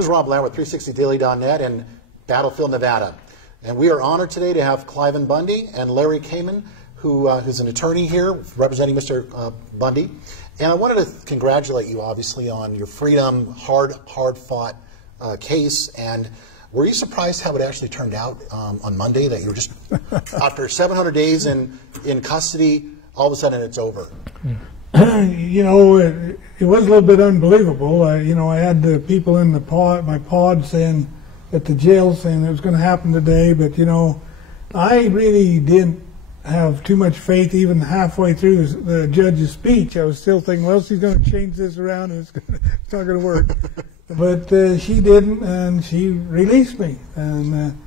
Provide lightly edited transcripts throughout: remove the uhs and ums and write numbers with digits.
This is Rob Lamb with 360daily.net and Battlefield, Nevada. And we are honored today to have Cliven Bundy and Larry Kamen, who's an attorney here representing Mr. Bundy. And I wanted to congratulate you, obviously, on your freedom, hard-fought case. And were you surprised how it actually turned out on Monday, that you were just, after 700 days in custody, all of a sudden it's over? You know, it was a little bit unbelievable. You know, I had the people in the my pod saying, at the jail, saying it was going to happen today, but you know, I really didn't have too much faith even halfway through the judge's speech. I was still thinking, well, she's going to change this around and it's not going to work. But she didn't, and she released me. And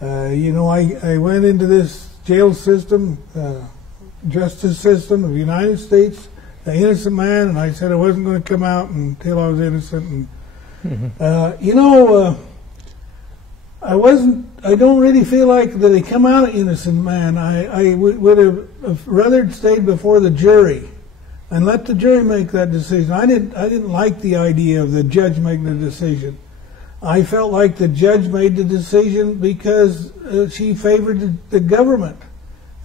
you know, I went into this jail system, justice system of the United States, an innocent man, and I said I wasn't going to come out until I was innocent. And you know, I don't really feel like that I come out an innocent man. I would have rather stayed before the jury and let the jury make that decision. I didn't like the idea of the judge making the decision. I felt like the judge made the decision because she favored the government.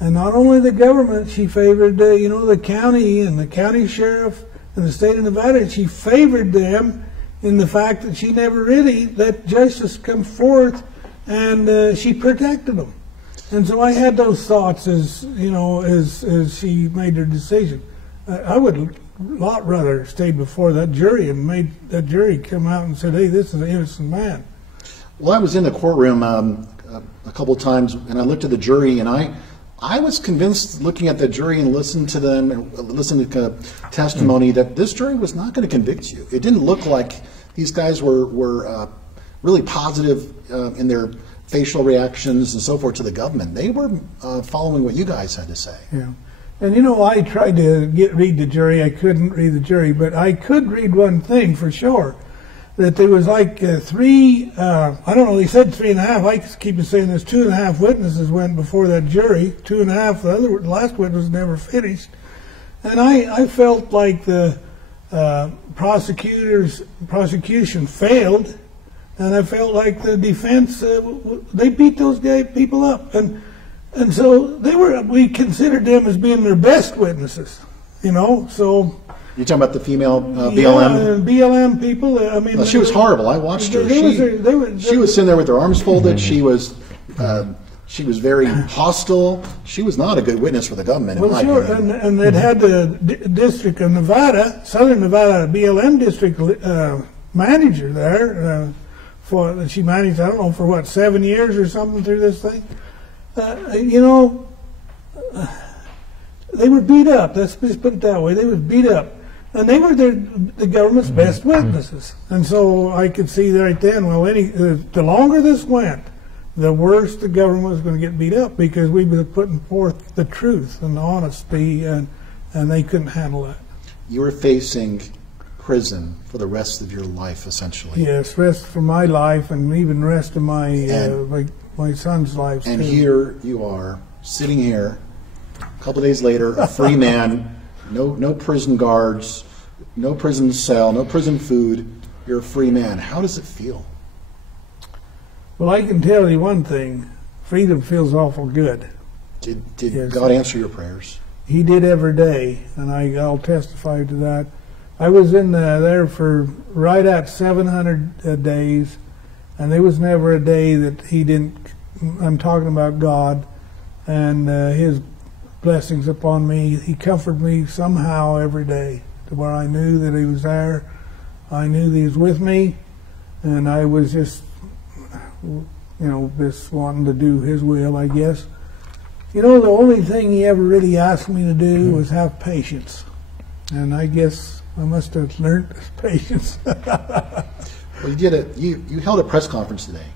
And not only the government, she favored, you know, the county and the county sheriff and the state of Nevada. She favored them in the fact that she never really let justice come forth, and she protected them. And so I had those thoughts as, you know, as she made her decision. I would a lot rather stayed before that jury and made that jury come out and said, hey, this is an innocent man. Well, I was in the courtroom a couple of times, and I looked at the jury, and I was convinced, looking at the jury and listening to them and listening to testimony, that this jury was not going to convict you. It didn't look like these guys were really positive in their facial reactions and so forth to the government. They were following what you guys had to say. Yeah. And you know, I tried to read the jury. I couldn't read the jury, but I could read one thing for sure. That there was like three, I don't know, they said 3.5. I keep saying there's 2.5 witnesses went before that jury. 2.5, the last witness never finished. And I felt like the prosecution failed, and I felt like the defense, they beat those people up. And so we considered them as being their best witnesses, you know, so. You're talking about the female BLM? Yeah, BLM people. I mean, well, she was horrible. I watched her. She was sitting there with her arms folded. She was very hostile. She was not a good witness for the government. Well, sure, and it had the District of Nevada, Southern Nevada BLM district manager there. She managed, I don't know, for what, 7 years or something through this thing. You know, they were beat up. Let's just put it that way. They were beat up. And they were the government's best witnesses. And so I could see right then, well, the longer this went, the worse the government was going to get beat up, because we were putting forth the truth and the honesty, and they couldn't handle that. You were facing prison for the rest of your life, essentially. Yes, rest for my life, and even rest of my my son's life. And too. Here you are, sitting here, a couple of days later, a free man. No prison guards, no prison cell, no prison food. You're a free man. How does it feel? Well, I can tell you one thing. Freedom feels awful good. Did yes. God answer your prayers? He did every day, and I'll testify to that. I was in there for right at 700 days, and there was never a day that he didn't. I'm talking about God and His blessings upon me. He comforted me somehow every day, to where I knew that He was there. I knew that He was with me, and I was just, you know, just wanting to do His will, I guess. You know, the only thing He ever really asked me to do was have patience, and I guess I must have learned patience. Well, you held a press conference today,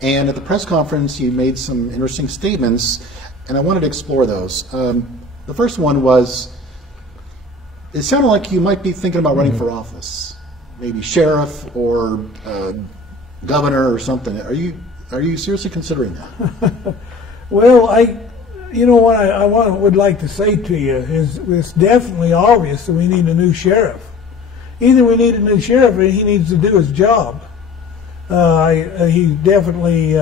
and at the press conference you made some interesting statements, and I wanted to explore those. The first one was, it sounded like you might be thinking about running for office, maybe sheriff or governor or something. Are you seriously considering that? Well, you know what I would like to say to you is, it's definitely obvious that we need a new sheriff. Either we need a new sheriff or he needs to do his job. He definitely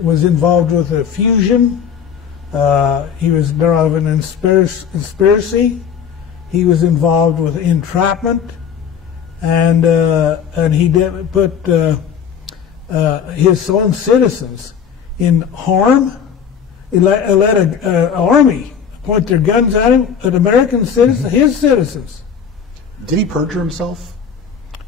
was involved with a fusion. He was involved in an conspiracy. He was involved with entrapment, and he did put his own citizens in harm. He let an army point their guns at him, at American citizens, his citizens. Did he perjure himself?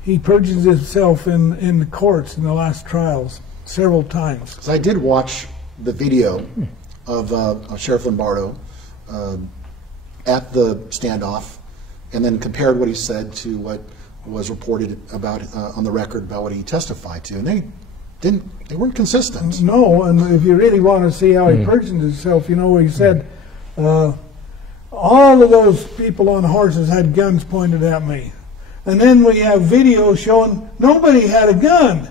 He perjures himself in the courts in the last trials several times. 'Cause I did watch the video of Sheriff Lombardo at the standoff, and then compared what he said to what was reported about on the record about what he testified to, and they weren't consistent. No, and if you really want to see how he perjured himself, you know, he said, all of those people on horses had guns pointed at me. And then we have video showing nobody had a gun.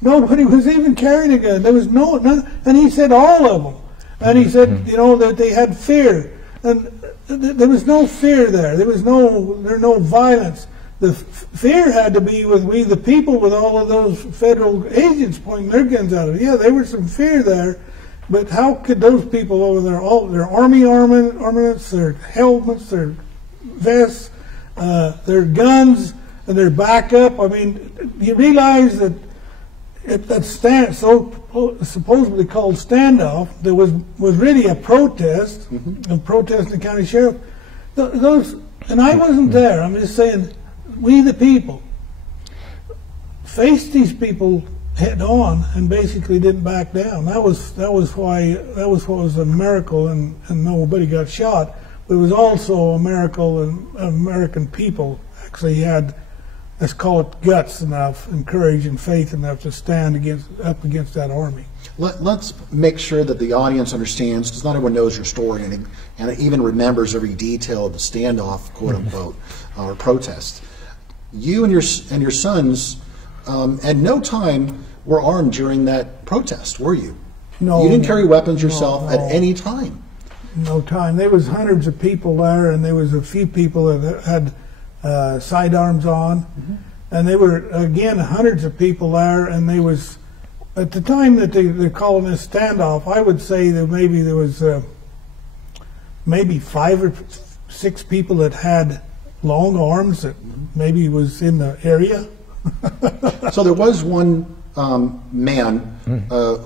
Nobody was even carrying a gun. There was none, and he said all of them. And he said, you know, that they had fear. And there was no fear there. There was no violence. The fear had to be with we the people, with all of those federal agents pointing their guns at us. Yeah, there was some fear there, but how could those people over there, all their army armaments, their helmets, their vests, their guns, and their backup? I mean, you realize that at that supposedly called standoff, there was really a protest, a protest in the county sheriff. Those, and I wasn't there. I'm just saying, we the people faced these people head on and basically didn't back down. That was what was a miracle, and nobody got shot. But it was also a miracle, and American people actually had, let's call it, guts enough and courage and faith enough to stand up against that army. Let's make sure that the audience understands, because not everyone knows your story and even remembers every detail of the standoff, quote unquote, or protest. You and your sons, at no time were armed during that protest, were you? No. You didn't carry weapons yourself at any time. No time. There was hundreds of people there, and there was a few people that had sidearms on, and they were, again, hundreds of people there, and they was, at the time that they're calling this standoff, I would say that maybe there was maybe 5 or 6 people that had long arms that maybe was in the area. So there was one man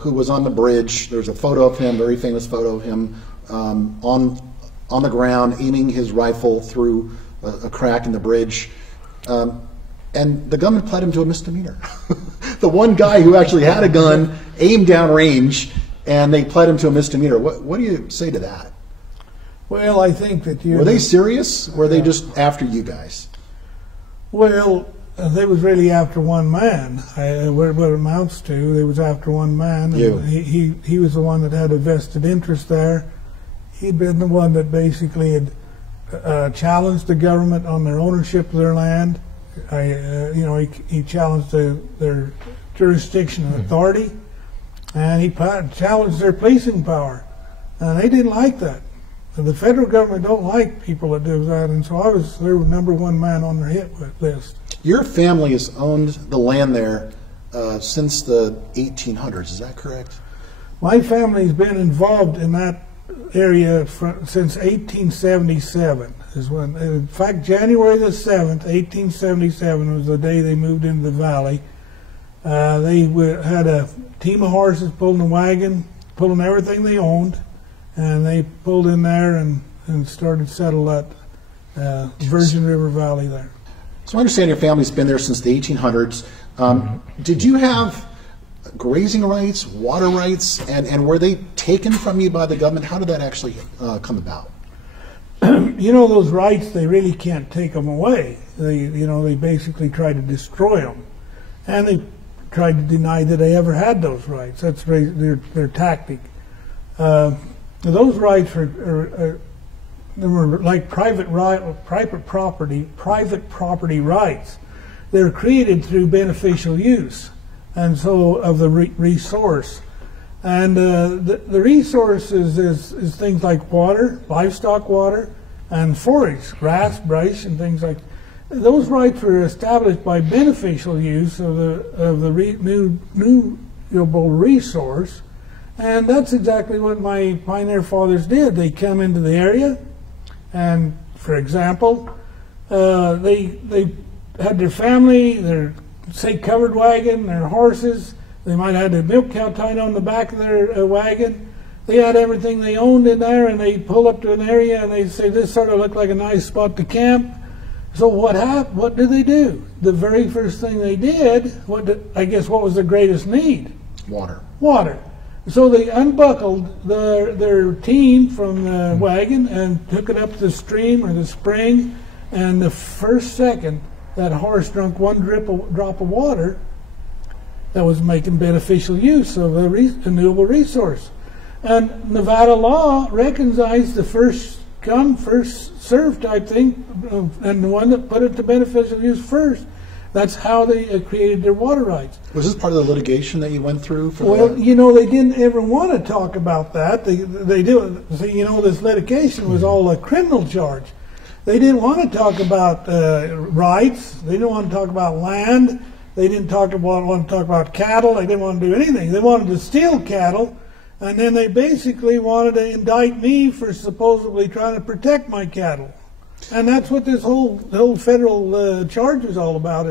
who was on the bridge. There's a photo of him, very famous photo of him, on the ground, aiming his rifle through a crack in the bridge. And the gunman pled him to a misdemeanor. The one guy who actually had a gun aimed down range, and they pled him to a misdemeanor. What do you say to that? Well, I think that were they serious? Or were they just after you guys? Well, they was really after one man. What it amounts to, they was after one man. You. He was the one that had a vested interest there. He'd been the one that basically had challenged the government on their ownership of their land. He challenged their jurisdiction and authority, and he challenged their policing power, and they didn't like that. And the federal government don't like people that do that, and so I was their #1 man on their hit list. Your family has owned the land there since the 1800s, is that correct? My family's been involved in that area since 1877. Is when, in fact, January the 7th, 1877 was the day they moved into the valley. They had a team of horses pulling a wagon, pulling everything they owned, and they pulled in there and started settle that Virgin River Valley there. So I understand your family's been there since the 1800s. Did you have grazing rights, water rights, and were they taken from you by the government? How did that actually come about? You know, those rights, they really can't take them away. They basically tried to destroy them, and they tried to deny that they ever had those rights. That's their tactic. Those rights were like private property rights. They're created through beneficial use, and so of the resource. And the resources is things like water, livestock water, and forage, grass, brush, and things like. those rights were established by beneficial use of the renewable resource, and that's exactly what my pioneer fathers did. They come into the area, and for example, they had their family, their say covered wagon, their horses. They might have had a milk cow tied on the back of their wagon. They had everything they owned in there, and they pull up to an area and they say, this sort of looked like a nice spot to camp. So what happened? What did they do? The very first thing they did, I guess what was the greatest need? Water. Water. So they unbuckled their team from the wagon and took it up the stream or the spring, and the first second that horse drank one drop of water, that was making beneficial use of a renewable resource. And Nevada law recognized the first come, first served type thing, and the one that put it to beneficial use first. That's how they created their water rights. Was this part of the litigation that you went through? Well, you know, they didn't ever want to talk about that. They do. So, you know, this litigation was all a criminal charge. They didn't want to talk about rights. They didn't want to talk about land. They didn't want to talk about cattle. They didn't want to do anything. They wanted to steal cattle. And then they basically wanted to indict me for supposedly trying to protect my cattle, and that's what this whole federal charge is all about: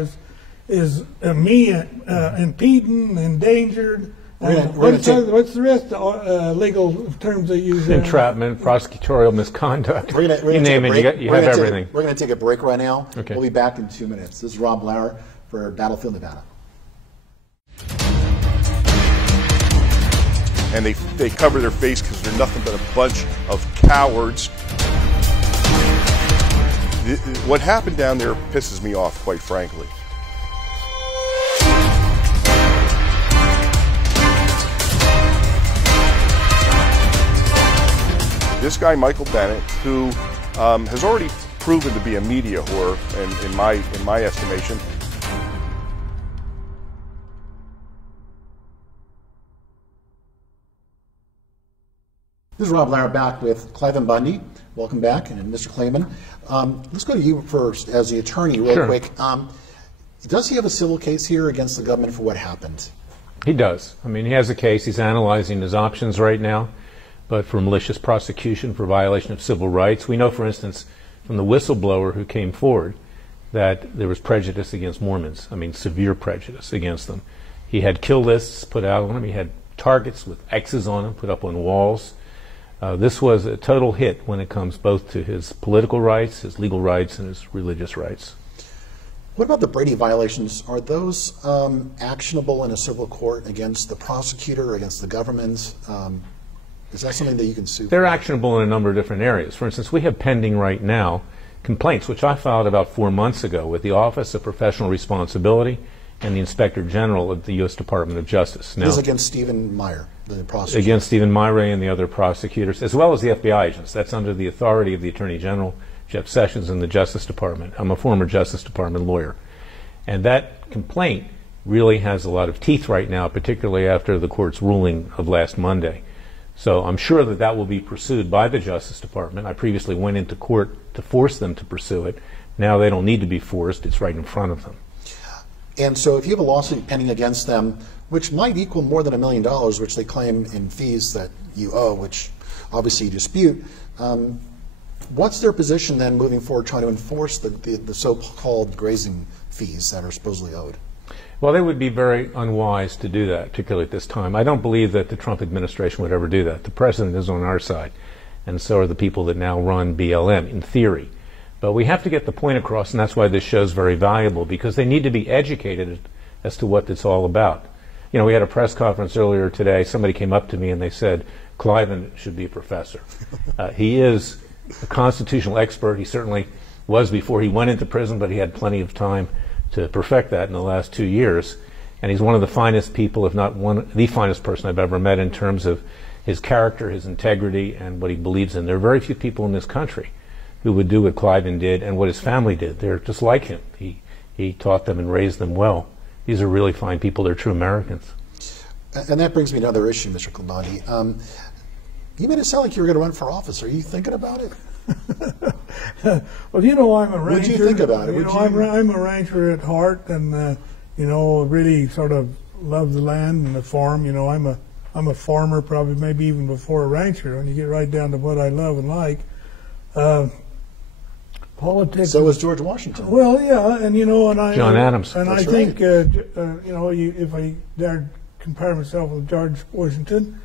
is me impeding, endangered. What's the rest of legal terms they use? Entrapment, prosecutorial misconduct. You name it, you have everything. We're going to take a break right now. Okay. We'll be back in 2 minutes. This is Rob Lauer for Battlefield Nevada. And they cover their face because they're nothing but a bunch of cowards. What happened down there pisses me off, quite frankly. This guy, Michael Bennett, who has already proven to be a media whore, in my estimation. This is Rob Lauer back with Cliven Bundy. Welcome back, and Mr. Clayman. Let's go to you first as the attorney real quick. Does he have a civil case here against the government for what happened? He does. I mean, he has a case. He's analyzing his options right now, but for malicious prosecution for violation of civil rights. We know, for instance, from the whistleblower who came forward that there was prejudice against Mormons. I mean, severe prejudice against them. He had kill lists put out on him. He had targets with X's on them put up on walls. This was a total hit when it comes both to his political rights, his legal rights, and his religious rights. What about the Brady violations? Are those actionable in a civil court against the prosecutor, against the government? Is that something that you can sue? They're actionable in a number of different areas. For instance, we have pending right now complaints, which I filed about 4 months ago with the Office of Professional Responsibility and the Inspector General of the U.S. Department of Justice. Now, this is against Stephen Meyer, the prosecutor. Against Stephen Meyer and the other prosecutors, as well as the FBI agents. That's under the authority of the Attorney General, Jeff Sessions, and the Justice Department. I'm a former Justice Department lawyer. And that complaint really has a lot of teeth right now, particularly after the court's ruling of last Monday. So I'm sure that that will be pursued by the Justice Department. I previously went into court to force them to pursue it. Now they don't need to be forced. It's right in front of them. And so if you have a lawsuit pending against them, which might equal more than $1 million, which they claim in fees that you owe, which obviously you dispute, what's their position then moving forward trying to enforce the so-called grazing fees that are supposedly owed? Well, they would be very unwise to do that, particularly at this time. I don't believe that the Trump administration would ever do that. The president is on our side, and so are the people that now run BLM, in theory. But we have to get the point across, and that's why this show is very valuable, because they need to be educated as to what it's all about. You know, we had a press conference earlier today. Somebody came up to me and they said, Cliven should be a professor. He is a constitutional expert. He certainly was before he went into prison, but he had plenty of time to perfect that in the last 2 years. And he's one of the finest people, if not the finest person I've ever met in terms of his character, his integrity, and what he believes in. There are very few people in this country who would do what Cliven did and what his family did. They're just like him. He taught them and raised them well. These are really fine people. They're true Americans. And that brings me to another issue, Mr. Bundy. You made it sound like you were going to run for office. Are you thinking about it? Well, you know, I'm a rancher. What do you think about it? I'm a rancher at heart, and you know, really sort of love the land and the farm. You know, I'm a farmer, probably maybe even before a rancher. When you get right down to what I love and like, politics. So was George Washington. Well, yeah, and you know, and John Adams. and That's I think you know, if I dared compare myself with George Washington.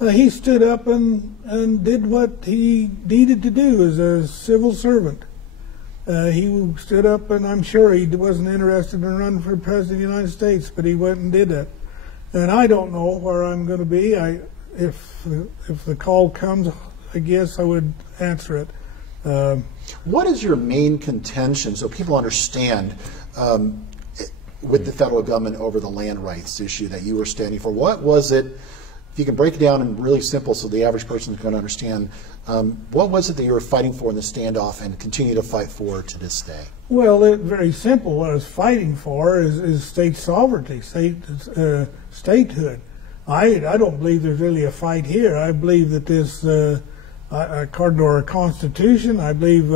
He stood up and did what he needed to do as a civil servant. He stood up, and I'm sure he wasn't interested in running for president of the United States, but he went and did that. And I don't know where I'm going to be. If the call comes, I guess I would answer it. What is your main contention, so people understand, with the federal government over the land rights issue that you were standing for? What was it? If you can break it down in really simple so the average person is going to understand, what was it that you were fighting for in the standoff and continue to fight for to this day? Well, very simple. What I was fighting for is state sovereignty, statehood. I don't believe there's really a fight here. I believe that this, according to our Constitution, I believe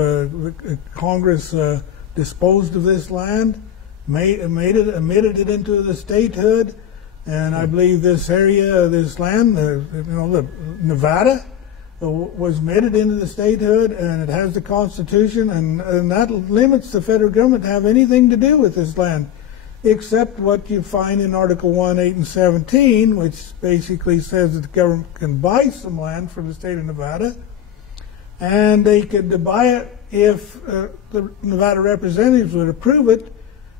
Congress disposed of this land, admitted it into the statehood. And I believe this area, this land, you know, the Nevada, was admitted into the statehood, and it has the Constitution, and that limits the federal government to have anything to do with this land, except what you find in Article 1, 8, and 17, which basically says that the government can buy some land from the state of Nevada, and they could buy it if the Nevada representatives would approve it,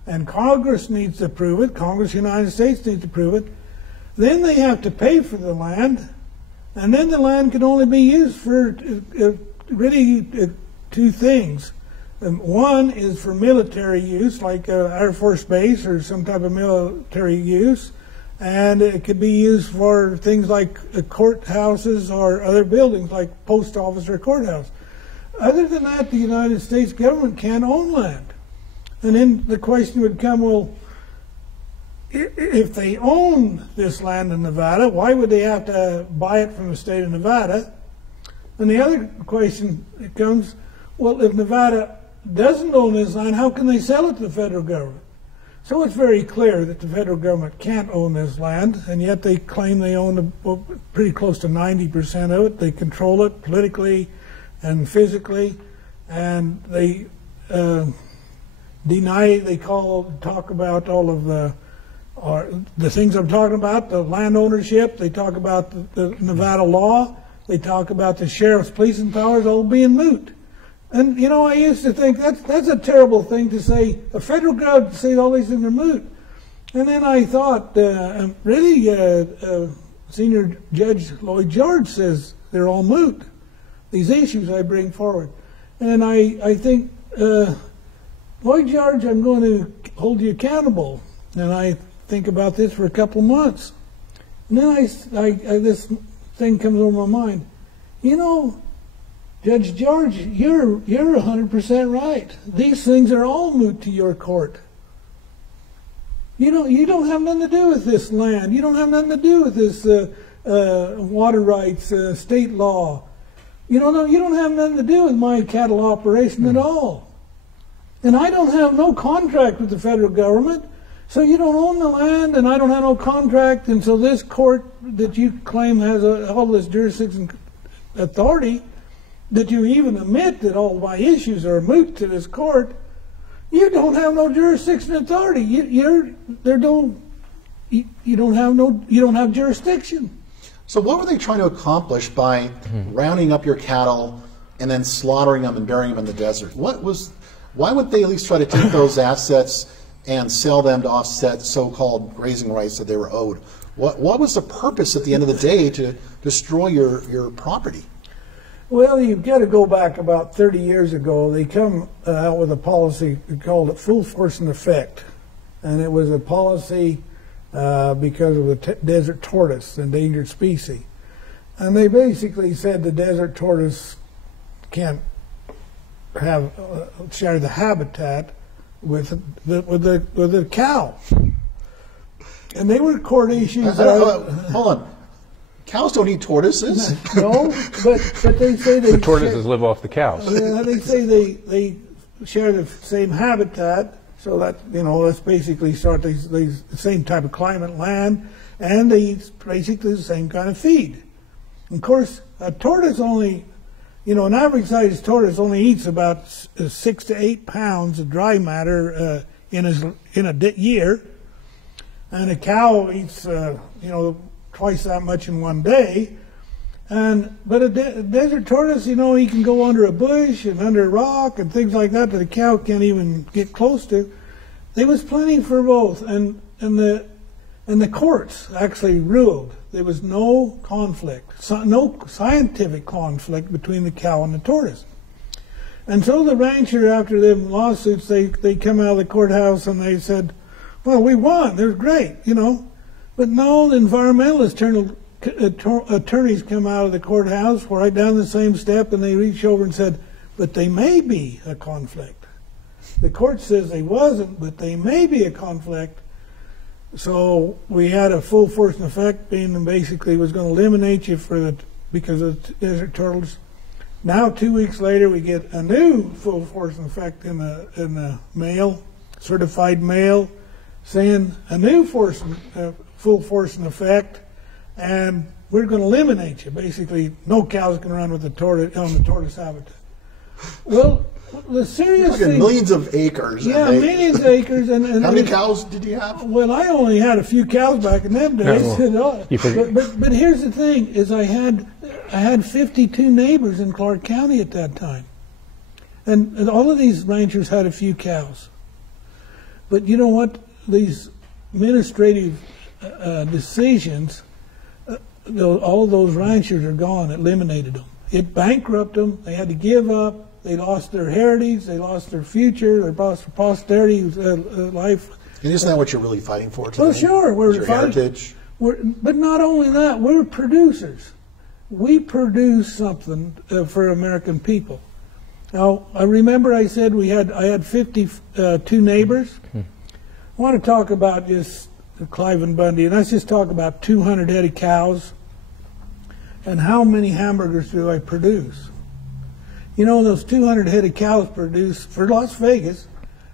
and Congress needs to approve it, Congress of the United States needs to approve it. Then they have to pay for the land, and then the land can only be used for really two things. One is for military use, like Air Force Base or some type of military use, and it could be used for things like courthouses or other buildings like post office or courthouse. Other than that, the United States government can't own land. And then the question would come, well, if they own this land in Nevada, why would they have to buy it from the state of Nevada? And the other question comes, well, if Nevada doesn't own this land, how can they sell it to the federal government? So it's very clear that the federal government can't own this land, and yet they claim they own pretty close to 90% of it. They control it politically and physically, and they deny, they talk about all of the things I'm talking about, the land ownership. They talk about the Nevada law. They talk about the sheriff's policing powers all being moot. And, you know, I used to think that's a terrible thing to say, a federal government to say all these things are moot. And then I thought, Senior Judge Lloyd George says they're all moot, these issues I bring forward. And I think, Lloyd George, I'm going to hold you accountable. And I think about this for a couple of months. And then this thing comes over my mind. You know, Judge George, you're 100% right. These things are all moot to your court. You don't have nothing to do with this land. You don't have nothing to do with this water rights, state law. You don't have nothing to do with my cattle operation at all. And I don't have no contract with the federal government, so you don't own the land, and I don't have no contract, and so this court that you claim has all this jurisdiction authority, that you even admit that all my issues are moot to this court, you don't have no jurisdiction authority. You don't have jurisdiction. So what were they trying to accomplish by rounding up your cattle and then slaughtering them and burying them in the desert? Why would they at least try to take those assets and sell them to offset so-called grazing rights that they were owed? What was the purpose at the end of the day to destroy your property? Well, you've got to go back about 30 years ago. They come out with a policy called it full force and effect. And it was a policy because of the desert tortoise, endangered species. And they basically said the desert tortoise can't share the habitat with the cow. And they were court issues. Hold on. Cows don't eat tortoises. No, but they say they The tortoises live off the cows. they say they share the same habitat, so that that's basically the same type of climate, land, and they eat basically the same kind of feed. Of course, a tortoise only, an average-sized tortoise only eats about 6 to 8 pounds of dry matter in a year, and a cow eats twice that much in one day. But a desert tortoise, he can go under a bush and under a rock and things like that a cow can't even get close to. There was plenty for both, and the courts actually ruled there was no conflict, no scientific conflict between the cow and the tortoise. And so the rancher, after the lawsuits, they come out of the courthouse and they said, well, we won, they're great, But no, the environmentalist attorneys come out of the courthouse right down the same step, and they reach over and said, but they may be a conflict. The court says they wasn't, but they may be a conflict. So we had a full force and effect, being basically was going to eliminate you because of desert turtles. Now 2 weeks later, we get a new full force and effect in the mail, certified mail, saying a new full force and effect, and we're going to eliminate you. Basically, no cows can run with on the tortoise habitat. Well, the serious thing, millions of acres. Yeah, millions of acres. And how many cows did you have? Well, I only had a few cows back in them days. But here's the thing: is I had 52 neighbors in Clark County at that time, and all of these ranchers had a few cows. But you know what? These administrative decisions, all of those ranchers are gone. It eliminated them. It bankrupted them. They had to give up. They lost their heritage. They lost their future. They lost their posterity life. And isn't that what you're really fighting for today? Well, sure. We're your fighting, heritage. But not only that, we're producers. We produce something for American people. Now, I remember I said I had 52 neighbors. I want to talk about just Cliven Bundy, and let's just talk about 200 head of cows. And how many hamburgers do I produce? Those 200 head of cows produce, for Las Vegas,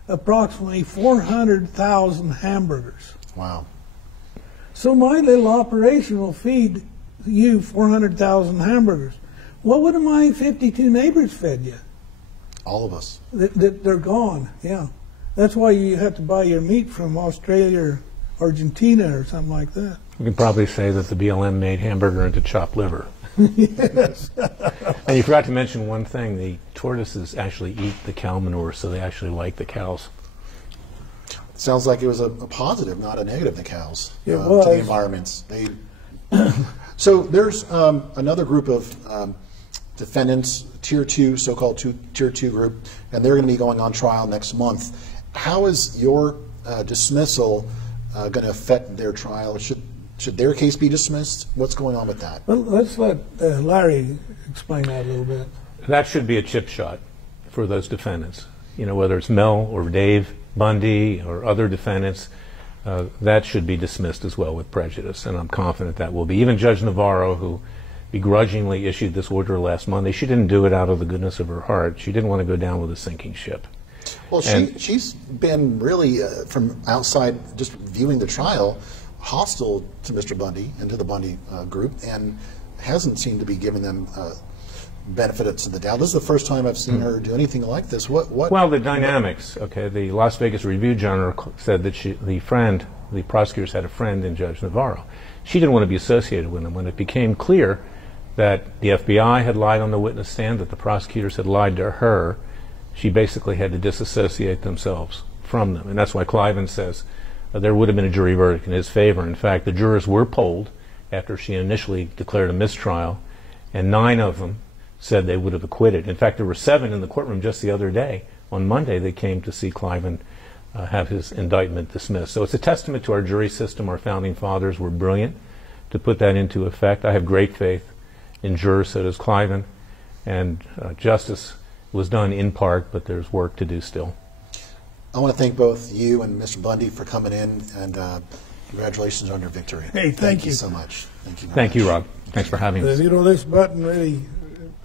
approximately 400,000 hamburgers. Wow. So my little operation will feed you 400,000 hamburgers. What would my 52 neighbors fed you? All of us. They're gone, yeah. That's why you have to buy your meat from Australia or Argentina or something like that. You can probably say that the BLM made hamburger into chopped liver. Yes. And you forgot to mention one thing. The tortoises actually eat the cow manure, so they actually like the cows. Sounds like it was a positive, not a negative, the cows, to the environments. So there's another group of defendants, Tier 2, so-called Tier 2 group, and they're going to be going on trial next month. How is your dismissal going to affect their trial? Should their case be dismissed? What's going on with that? Well, let's let Larry explain that a little bit. That should be a chip shot for those defendants. Whether it's Mel or Dave Bundy or other defendants, that should be dismissed as well with prejudice, and I'm confident that will be. Even Judge Navarro, who begrudgingly issued this order last Monday, she didn't do it out of the goodness of her heart. She didn't want to go down with a sinking ship. Well, she's been really, from outside, just viewing the trial, hostile to Mr. Bundy and to the Bundy group, and hasn't seemed to be giving them benefit of the doubt. This is the first time I've seen her do anything like this. What? Well, the dynamics. Okay, the Las Vegas Review-Journal said that the prosecutors had a friend in Judge Navarro. She didn't want to be associated with him. When it became clear that the FBI had lied on the witness stand, that the prosecutors had lied to her, she basically had to disassociate themselves from them. And that's why Cliven says there would have been a jury verdict in his favor. In fact, the jurors were polled after she initially declared a mistrial, and 9 of them said they would have acquitted. In fact, there were 7 in the courtroom just the other day. On Monday, they came to see Cliven have his indictment dismissed. So it's a testament to our jury system. Our founding fathers were brilliant to put that into effect. I have great faith in jurors, so does Cliven, and justice was done in part, but there's work to do still. I want to thank both you and Mr. Bundy for coming in, and congratulations on your victory. Hey, thank you so much. Thank you. Thank you, Rob. Thanks for having us. You know, this button really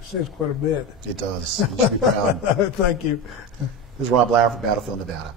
says quite a bit. It does. You should be proud. Thank you. This is Rob Lauer from Battlefield, Nevada.